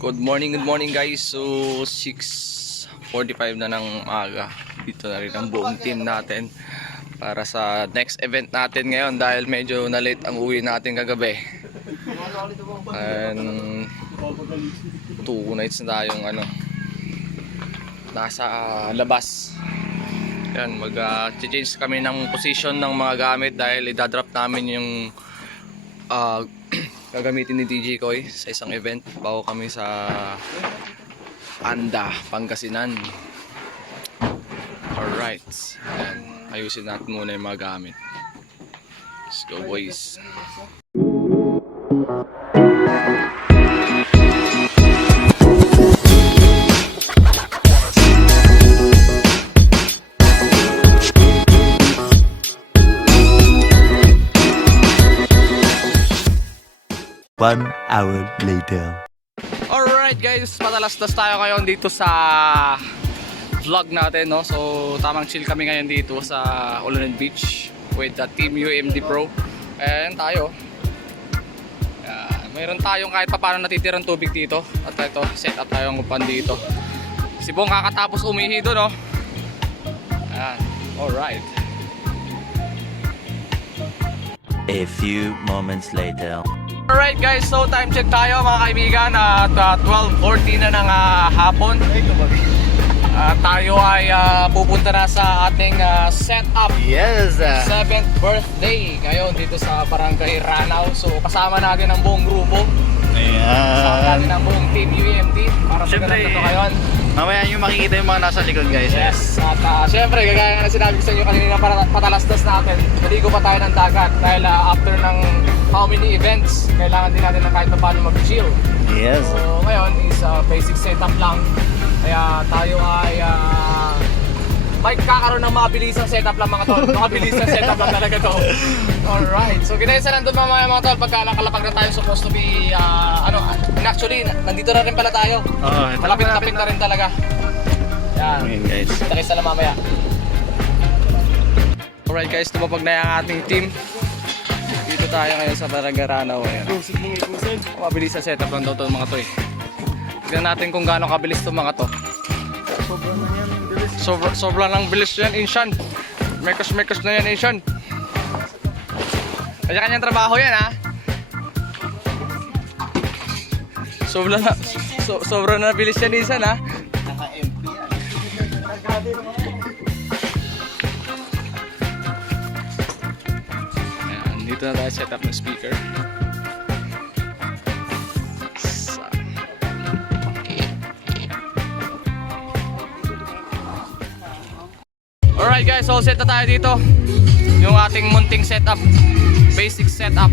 Good morning guys. So 6:45 na ng umaga. Dito na rin ang buong team natin para sa next event natin ngayon dahil medyo na-late ang uwi natin kagabi. And 2 nights na tayong nasa labas. Yan, mag-change kami ng position ng mga gamit dahil i-drop namin yung gagamitin ni DJ Koy sa isang event bago kami sa Anda, Pangasinan. Alright, yan. Ayusin natin muna yung mga gamit. Let's go boys. One hour later. Alright guys, matalastas tayo ngayon dito sa vlog natin, no? So tamang chill kami ngayon dito sa Ulunan Beach with the Team UMD Pro. And tayo, mayroon tayong kahit pa paano natitirang tubig dito. At ito, set up tayong upan dito. Si Bong kakatapos umihi doon, no? Alright. A few moments later. Alright guys, so time check tayo mga kaibigan at 12:40 na ng hapon. Tayo ay pupunta na sa ating setup. Yes. 7th birthday ngayon dito sa Barangay Ranao. So kasama natin ang buong grupo. Kasama natin ang buong Team UMD para sa ganun na to ngayon. Mamaya nyo makikita yung mga nasa likod guys. Yes, at syempre gagaya na sinabi ko sa inyo kanina patalastas natin. Maligo pa tayo ng dagat dahil after ng how many events, kailangan din natin na kahit pa paano mag-chill. Yes. So ngayon is basic setup lang. Kaya tayo ay may kakaroon ng mabilisang setup lang mga tol. Mabilisang setup lang talaga to. Alright, so kinaysa nandun mga tol pagka nakalapag na tayo supposed to be actually nandito na rin pala tayo. Malapit-lapit na rin talaga. Yan. Ayan guys. Kita kayo sila mamaya. Alright guys, tumapag na yung ating team. Dito tayo ngayon sa Barangay Ranao. Mabilis na setup lang daw ito mga to eh. Tignan natin kung gaano kabilis itong mga to. Sobrang lang bilis yan, Inshan. Mekas na yan, Inshan. Kanya-kanyang trabaho yan, ha? Sobrang na bilis yan, Inshan, ha? Naka-MP yan. Ayan, dito na tayo set up ng speaker. Alright guys, so set na tayo dito. Yung ating munting setup, basic setup.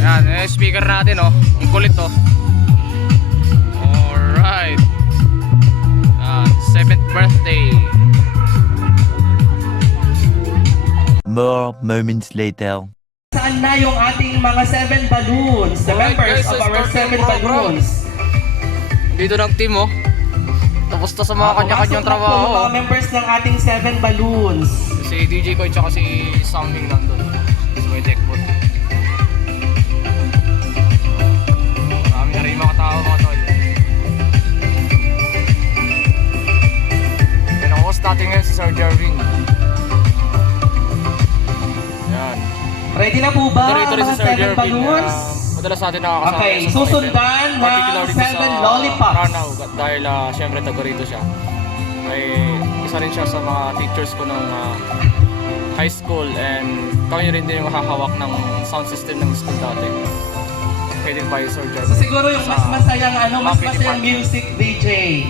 Ayan, yung speaker natin, oh. Ang kulit, oh. Alright. 7th birthday. More moments later. Saan na yung ating mga 7 balloons? The Alright, members guys, of our let's start 7 the program. balloons. Dito ng team, oh. Tapos to sa mga kanya-kanyang Pumasok na po trabaho. yung mga members ng ating 7 balloons. Si DJ Koy tsaka si Sounding nandun. So may deck boot. Marami na rin mga tao mga tol. Yan ang host natin ngayon si Sir Jervin. Yan. Ready na po ba Ito rin ang si mga Sir 7 Jervin. balloons? Madalas natin nakakasama. Okay, sa mga susundan event. ng Particularly dito 7 sa lollipops. Ranao dahil syempre taga rito siya. Ay isa rin siya sa mga teachers ko ng high school and kami rin din yung makakawak ng sound system ng school dati. Headed by Sir Jervin. So siguro yung mas masayang mas Happy masayang Department. music DJ.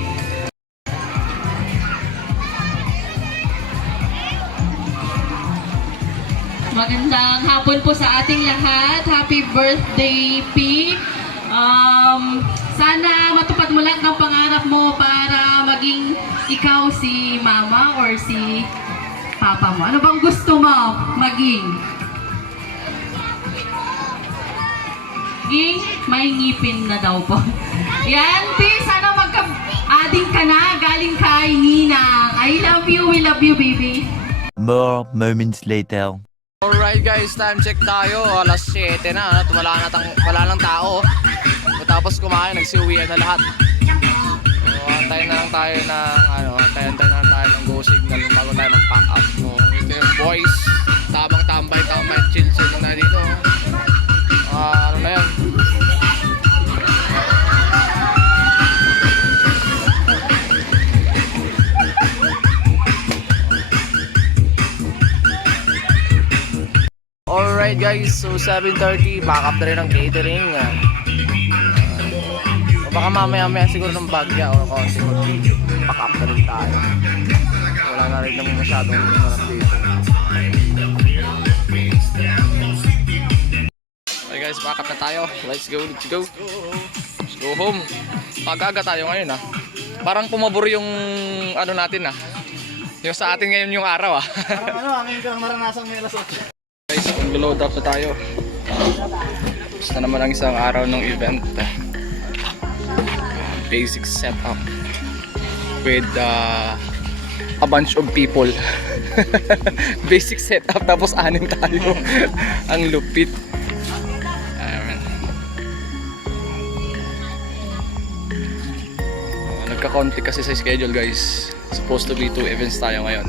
Magandang hapon po sa ating lahat. Happy birthday, P. Sana matupad mo lahat ng pangarap mo para maging ikaw si mama or si papa mo. Ano bang gusto mo maging? May ngipin na daw po. Yan, P. Sana magka-ading ka na. Galing kay Ninang. I love you. We love you, baby. More moments later. Alright guys, time check tayo. Alas 7 na, wala nang tao. pagkatapos kumain, nagsiuwian na lahat. So, antayin na lang tayo antayin na lang tayo ng go signal bago tayo mag-pack up. So, ito yung boys, tamang tambay, chill na dito. Ano na yan? Alright guys, so 7:30, pack up na rin ang catering. Baka mamaya siguro ng bagya o konti pack up na rin tayo. Wala na rin naman masyadong manap dito. Okay guys, pack up na tayo. Let's go. Let's go home. Pag-aga tayo ngayon Parang pumabor yung ano natin yung sa atin ngayon yung araw Parang ang ngayon ka lang maranasang may alas 8. Guys, mag-load up na tayo. Basta naman ang isang araw ng event. Basic setup with a bunch of people. Basic setup tapos 6 tayo. Ang lupit. Ayan. Nagka-conflict kasi sa schedule guys. Supposed to be 2 events tayo ngayon.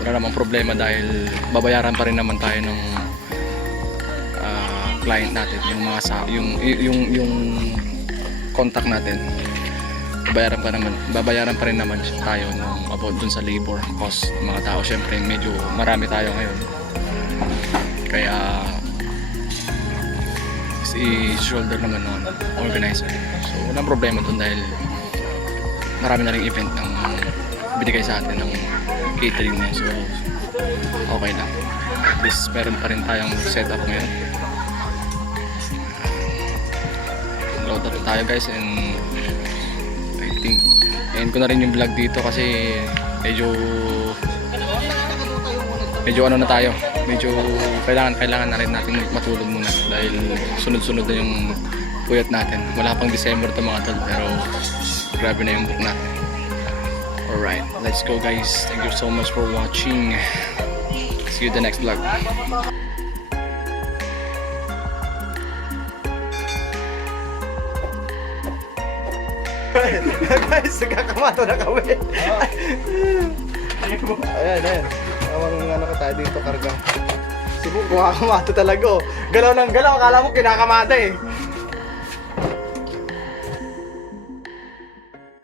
Wala namang problema dahil babayaran pa rin naman tayo ng client natin, yung mga yung contact natin. Babayaran pa rin naman tayo ng about dun sa labor cost ng mga tao. Syempre medyo marami tayo ngayon. Kaya i-shoulder naman ng organizer. So walang problema dun dahil marami na ring event ng binigay sa atin ng catering niya. So okay lang. At least meron pa rin tayong setup ngayon. Load up tayo guys, and I think end ko na rin yung vlog dito kasi medyo ano na tayo. Medyo kailangan na rin natin matulog muna dahil sunod-sunod na yung puyat natin. Wala pang December to mga tol, pero grabe na yung book natin. Alright, let's go guys. Thank you so much for watching. See you in the next vlog. Guys, nagkakamato na kami. Ayan. Tawang ano ka tayo dito, karga. Subo, kumakamato talaga. Galaw ng galaw, akala mo kinakamata